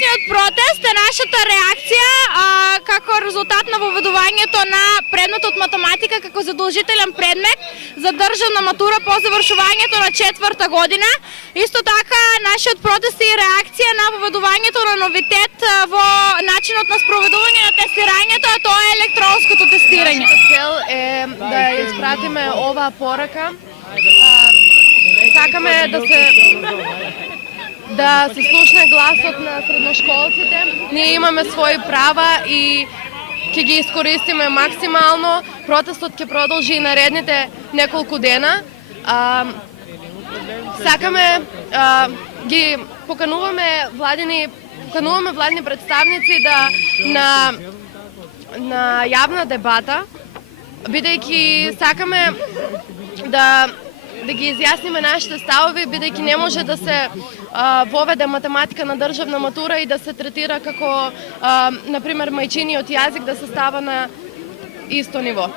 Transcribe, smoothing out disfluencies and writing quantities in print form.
Денешниот протест е нашата реакција како резултат на воведувањето на предметот математика како задолжителен предмет за државна матура по завршувањето на 4-та година. Исто така, нашиот протест е реакција на воведувањето на новитет во начинот на спроведување на тестирањето, а тоа е електронското тестирање. Цел е да испратиме оваа порака. Сакаме да се слушне гласот на средношколците. Ние имаме своји права и ќе ги искористиме максимално. Протестот ќе продолжи и наредните неколку дена. Сакаме ги покануваме владини представници на јавна дебата, бидејќи сакаме да ги изјасниме нашите ставови, бидејќи не може да се воведе математика на државна матура и да се третира како, например, мајчиниот јазик да се става на исто ниво.